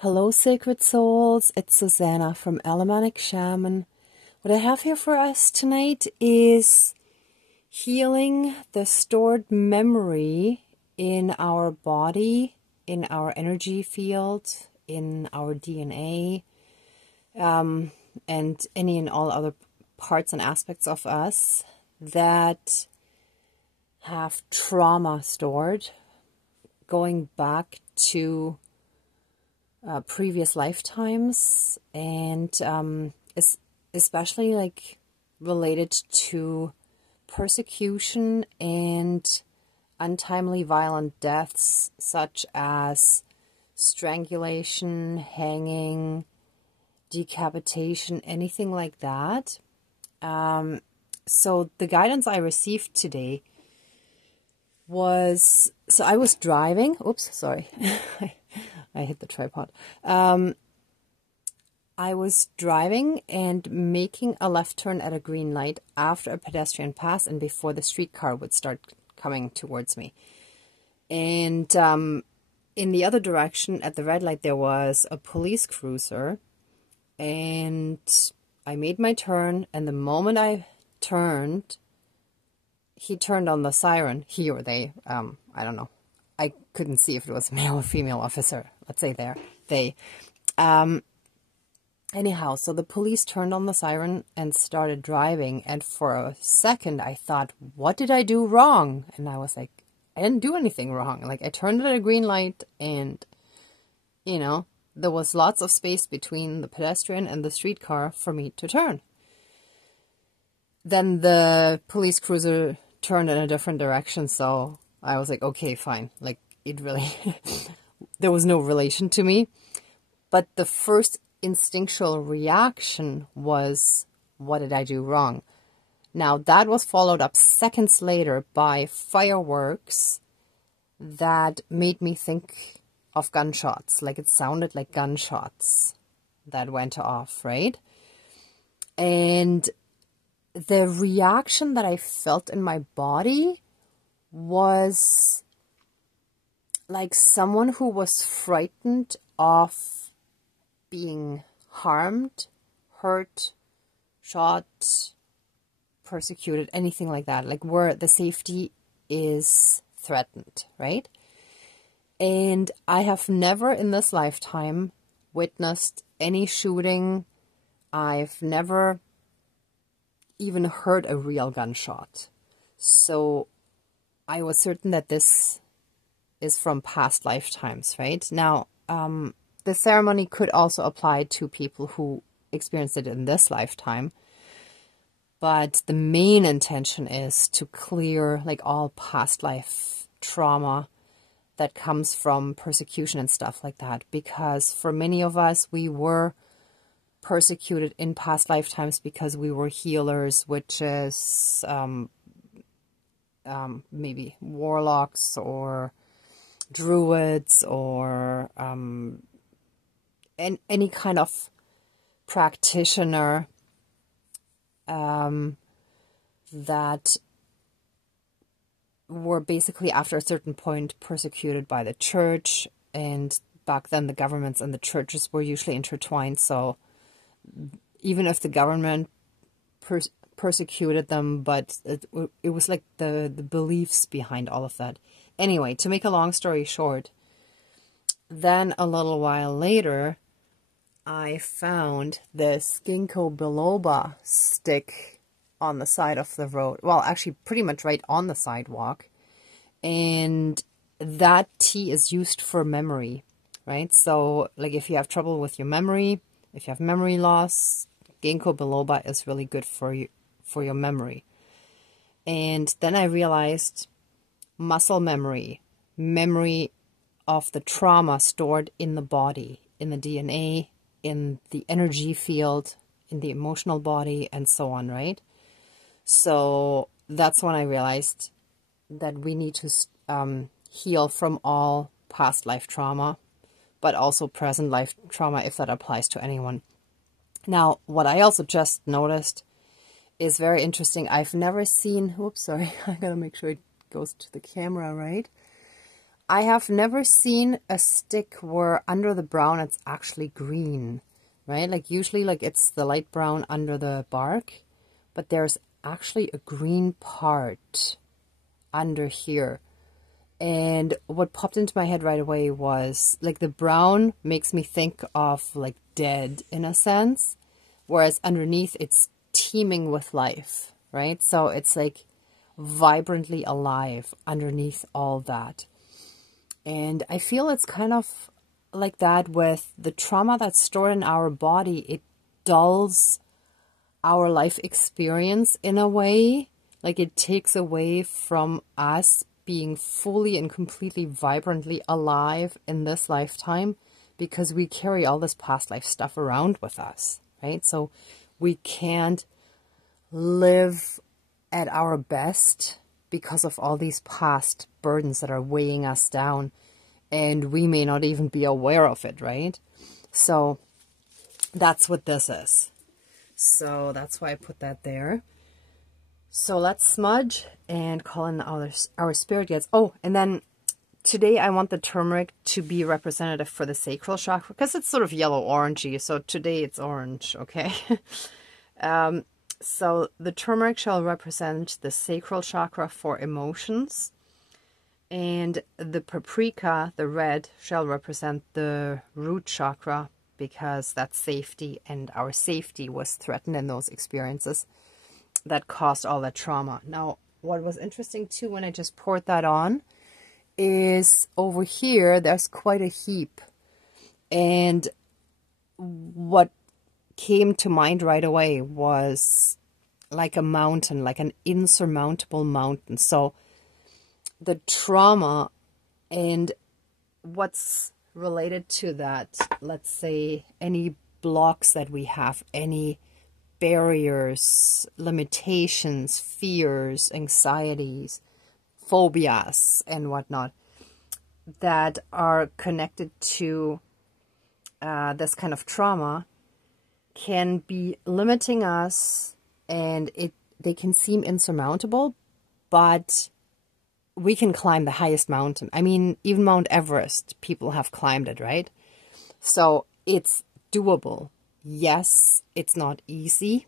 Hello, sacred souls. It's Susanna from Alamanic Shaman. What I have here for us tonight is healing the stored memory in our body, in our energy field, in our DNA, and any and all other parts and aspects of us that have trauma stored, going back to previous lifetimes, and especially like related to persecution and untimely violent deaths such as strangulation, hanging, decapitation, anything like that. So the guidance I received today was, so I was driving, oops, sorry, I hit the tripod. I was driving and making a left turn at a green light after a pedestrian passed and before the streetcar would start coming towards me. And in the other direction at the red light, there was a police cruiser, and I made my turn, and the moment I turned, he turned on the siren, he or they, I don't know. I couldn't see if it was a male or female officer. Let's say they. Anyhow, so the police turned on the siren and started driving. And for a second, I thought, what did I do wrong? And I was like, I didn't do anything wrong. Like, I turned at a green light and, you know, there was lots of space between the pedestrian and the streetcar for me to turn. Then the police cruiser turned in a different direction, so I was like, okay, fine. Like, it really, there was no relation to me. But the first instinctual reaction was, what did I do wrong? Now, that was followed up seconds later by fireworks that made me think of gunshots. Like, it sounded like gunshots that went off, right? And the reaction that I felt in my body was like someone who was frightened of being harmed, hurt, shot, persecuted, anything like that, like where the safety is threatened, right? And I have never in this lifetime witnessed any shooting. I've never even heard a real gunshot. So I was certain that this is from past lifetimes, right? Now, the ceremony could also apply to people who experienced it in this lifetime. But the main intention is to clear like all past life trauma that comes from persecution and stuff like that. Because for many of us, we were persecuted in past lifetimes because we were healers, witches, maybe warlocks or druids or any kind of practitioner that were basically after a certain point persecuted by the church. And back then the governments and the churches were usually intertwined, so even if the government persecuted them, but it was like the beliefs behind all of that. Anyway, to make a long story short, then a little while later, I found this ginkgo biloba stick on the side of the road. Well, actually pretty much right on the sidewalk. And that tea is used for memory, right? So like if you have trouble with your memory, if you have memory loss, ginkgo biloba is really good for you, for your memory. And then I realized muscle memory, memory of the trauma stored in the body, in the DNA, in the energy field, in the emotional body, and so on, right? So that's when I realized that we need to heal from all past life trauma, but also present life trauma if that applies to anyone. Now, what I also just noticed is very interesting. I've never seen, oops, sorry, I gotta make sure it goes to the camera, right? I have never seen a stick where under the brown it's actually green, right? Like usually like it's the light brown under the bark, but there's actually a green part under here. And what popped into my head right away was like the brown makes me think of like dead in a sense, whereas underneath it's teeming with life, right? So it's like vibrantly alive underneath all that. And I feel it's kind of like that with the trauma that's stored in our body. It dulls our life experience in a way, like it takes away from us being fully and completely vibrantly alive in this lifetime, because we carry all this past life stuff around with us, right? So we can't live at our best because of all these past burdens that are weighing us down, and we may not even be aware of it, right? So that's what this is. So that's why I put that there. So let's smudge and call in our spirit guides. Oh, and then today I want the turmeric to be representative for the sacral chakra, because it's sort of yellow-orangey, so today it's orange, okay? So the turmeric shall represent the sacral chakra for emotions, and the paprika, the red, shall represent the root chakra, because that's safety, and our safety was threatened in those experiences that caused all that trauma. Now, what was interesting too when I just poured that on is over here there's quite a heap, and what came to mind right away was like a mountain, like an insurmountable mountain. So the trauma and what's related to that, let's say any blocks that we have, any barriers, limitations, fears, anxieties, phobias, and whatnot that are connected to this kind of trauma can be limiting us, and they can seem insurmountable, but we can climb the highest mountain. I mean, even Mount Everest, people have climbed it, right? So it's doable. Yes, it's not easy,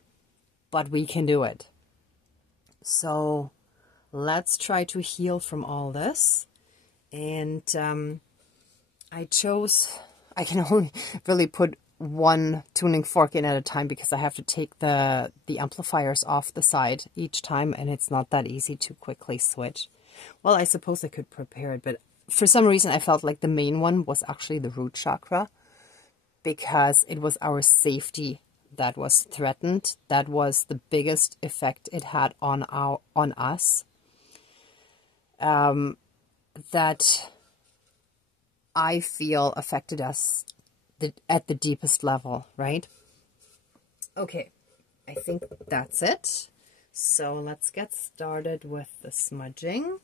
but we can do it. So let's try to heal from all this. And I can only really put one tuning fork in at a time, because I have to take the amplifiers off the side each time, and it's not that easy to quickly switch. Well, I suppose I could prepare it, but for some reason I felt like the main one was actually the root chakra, because it was our safety that was threatened. That was the biggest effect it had on us. That I feel affected us at the deepest level, right? Okay, I think that's it. So let's get started with the smudging.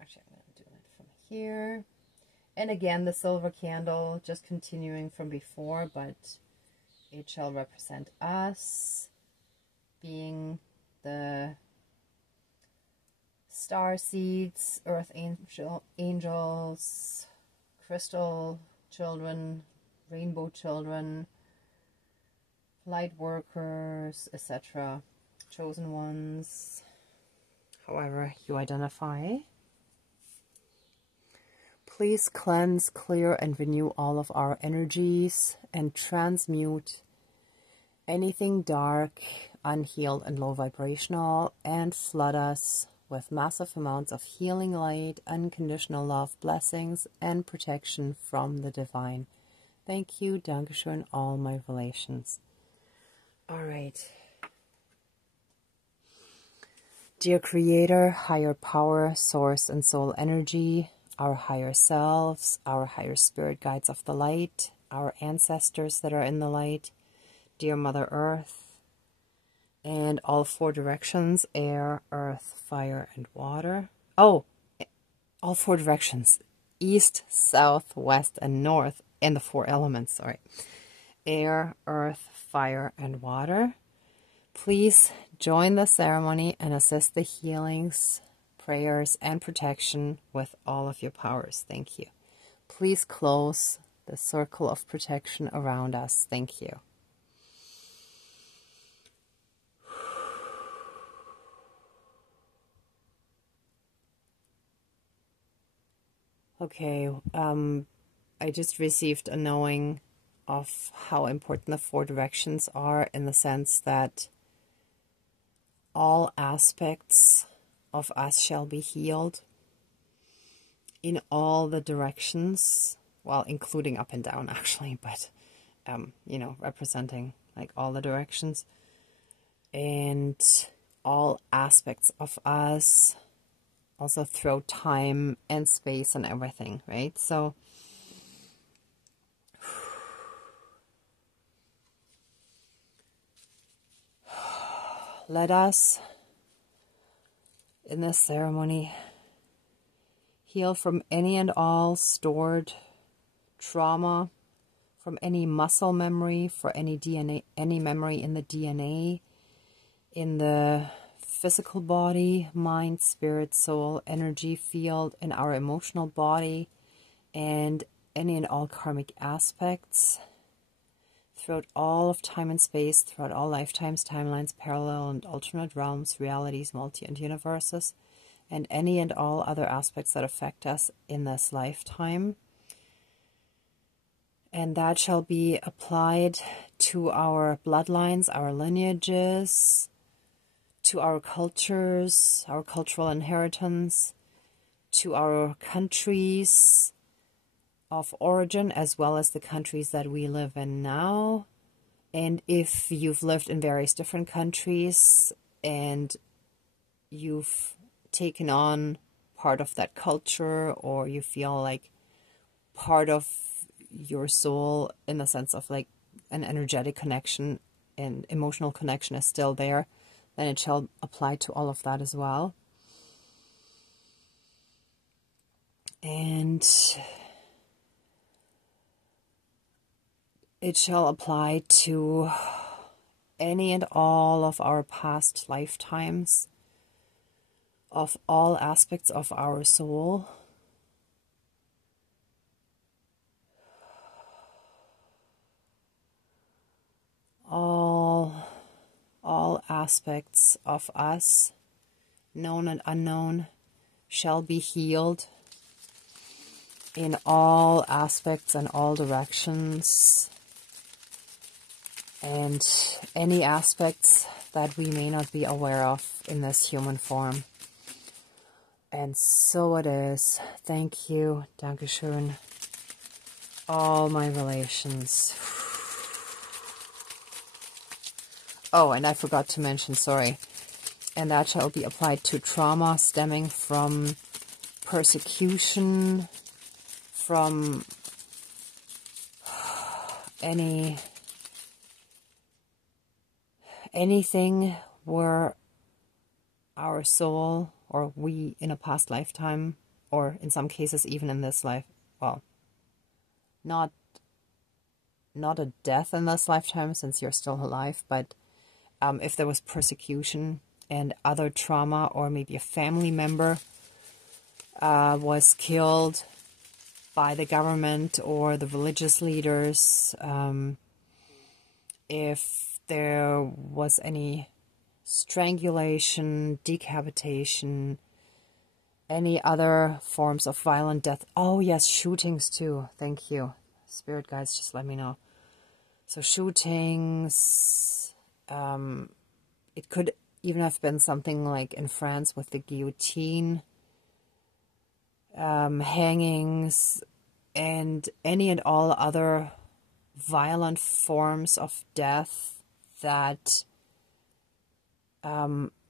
Actually, I'm going to do it from here. And again, the silver candle, just continuing from before, but it shall represent us being the star seeds, earth angels, crystal children, rainbow children, light workers, etc., chosen ones, however you identify. Please cleanse, clear, and renew all of our energies and transmute anything dark, unhealed, and low vibrational, and flood us with massive amounts of healing light, unconditional love, blessings, and protection from the divine. Thank you, Dankeschön, all my relations. All right. Dear Creator, higher power, source, and soul energy, our higher selves, our higher spirit guides of the light, our ancestors that are in the light, dear Mother Earth, and all four directions, air, earth, fire, and water. Oh, all four directions, east, south, west, and north, and the four elements, sorry. Air, earth, fire, and water. Please join the ceremony and assist the healings prayers and protection with all of your powers. Thank you. Please close the circle of protection around us. Thank you. Okay, I just received a knowing of how important the 4 directions are, in the sense that all aspects of us shall be healed in all the directions, well, including up and down actually, but you know, representing like all the directions, and all aspects of us, also through time and space and everything, right? So let us, in this ceremony, heal from any and all stored trauma, from any muscle memory, for any DNA, any memory in the DNA, in the physical body, mind, spirit, soul, energy field, in our emotional body, and any and all karmic aspects throughout all of time and space, throughout all lifetimes, timelines, parallel and alternate realms, realities, multi and universes, and any and all other aspects that affect us in this lifetime. And that shall be applied to our bloodlines, our lineages, to our cultures, our cultural inheritance, to our countries of origin, as well as the countries that we live in now. And if you've lived in various different countries and you've taken on part of that culture, or you feel like part of your soul, in the sense of like an energetic connection and emotional connection, is still there, then it shall apply to all of that as well. And it shall apply to any and all of our past lifetimes, of all aspects of our soul. All aspects of us, known and unknown, shall be healed in all aspects and all directions, and any aspects that we may not be aware of in this human form. And so it is. Thank you. Dankeschön. All my relations. Oh, and I forgot to mention, sorry. And that shall be applied to trauma stemming from persecution, from anything where our soul, or we in a past lifetime, or in some cases even in this life, well, not a death in this lifetime since you're still alive, but if there was persecution and other trauma, or maybe a family member was killed by the government or the religious leaders, if there was any strangulation, decapitation, any other forms of violent death. Oh yes, shootings too. Thank you. Spirit guides, just let me know. So shootings, it could even have been something like in France with the guillotine, hangings, and any and all other violent forms of death that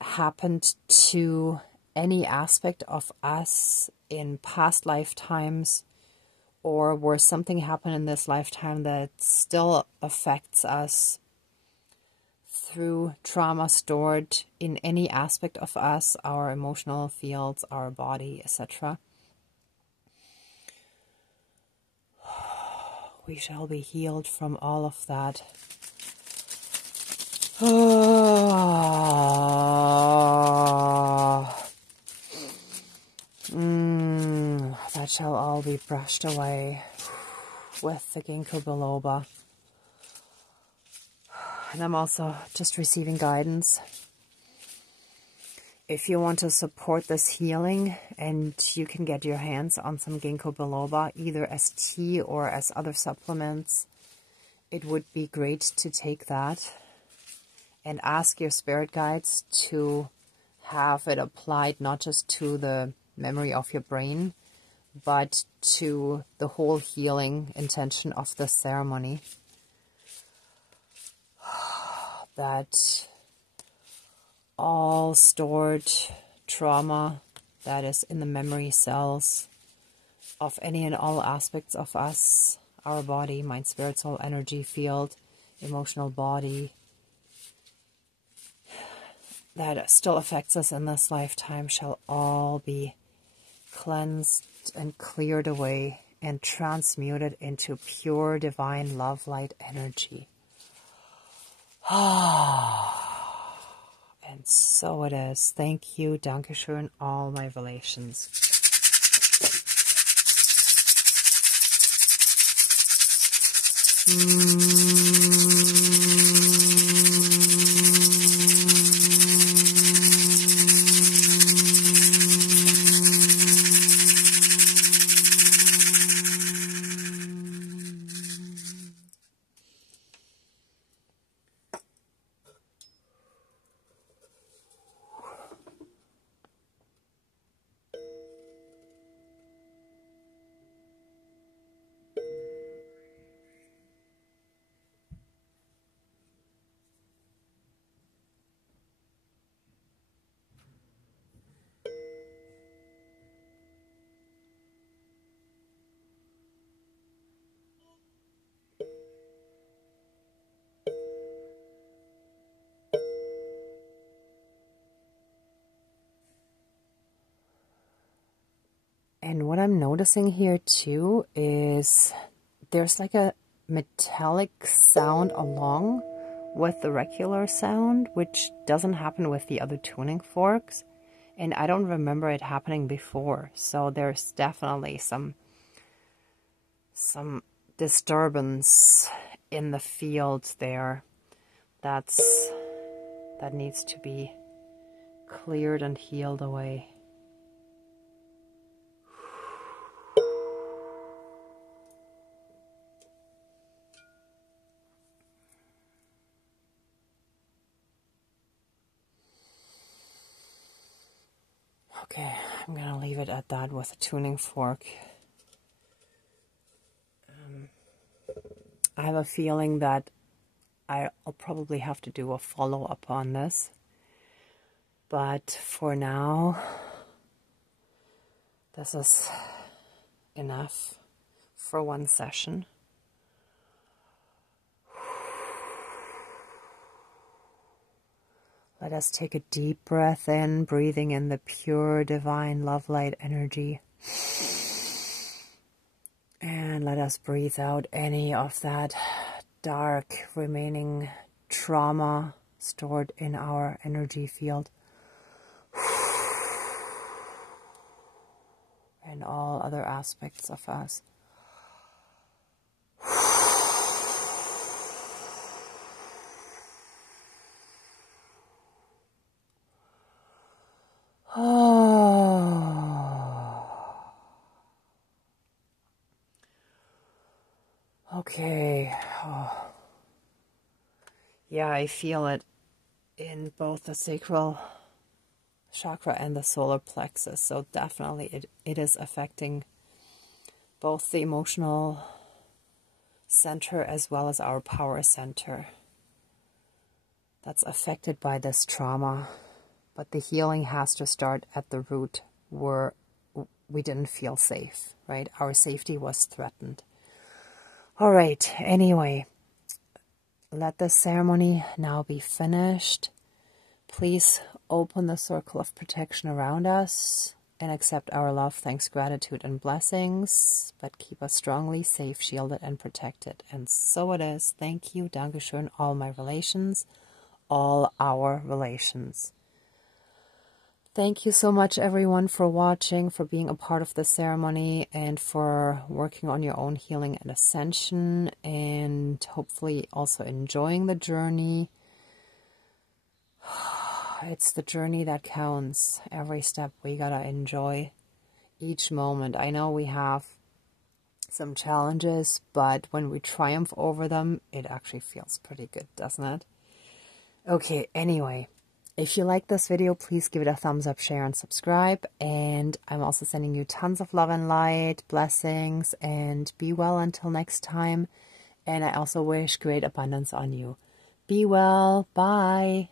happened to any aspect of us in past lifetimes, or where something happened in this lifetime that still affects us through trauma stored in any aspect of us, our emotional fields, our body, etc. We shall be healed from all of that. that shall all be brushed away with the ginkgo biloba. And I'm also just receiving guidance. If you want to support this healing, and you can get your hands on some ginkgo biloba, either as tea or as other supplements, it would be great to take that and ask your spirit guides to have it applied not just to the memory of your brain, but to the whole healing intention of the ceremony. That all stored trauma that is in the memory cells of any and all aspects of us, our body, mind, spirit, soul, energy field, emotional body, that still affects us in this lifetime, shall all be cleansed and cleared away and transmuted into pure divine love light energy. And so it is. Thank you, Dankeschön, all my relations. And what I'm noticing here too is there's like a metallic sound along with the regular sound, which doesn't happen with the other tuning forks. And I don't remember it happening before. So there's definitely some disturbance in the field there that needs to be cleared and healed away. Okay, I'm going to leave it at that with a tuning fork. I have a feeling that I'll probably have to do a follow-up on this. But for now, this is enough for one session. Let us take a deep breath in, breathing in the pure divine love light energy. And let us breathe out any of that dark remaining trauma stored in our energy field. And all other aspects of us. Okay. Yeah, I feel it in both the sacral chakra and the solar plexus. So definitely it is affecting both the emotional center as well as our power center. That's affected by this trauma. But the healing has to start at the root where we didn't feel safe, right? Our safety was threatened. All right, anyway, let the ceremony now be finished. Please open the circle of protection around us and accept our love, thanks, gratitude, and blessings, but keep us strongly safe, shielded, and protected. And so it is. Thank you, Dankeschön, all my relations, all our relations. Thank you so much, everyone, for watching, for being a part of the ceremony, and for working on your own healing and ascension, and hopefully also enjoying the journey. It's the journey that counts. Every step we gotta enjoy each moment. I know we have some challenges, but when we triumph over them, it actually feels pretty good, doesn't it? Okay, anyway. If you like this video, please give it a thumbs up, share, and subscribe. And I'm also sending you tons of love and light, blessings, and be well until next time. And I also wish great abundance on you. Be well. Bye.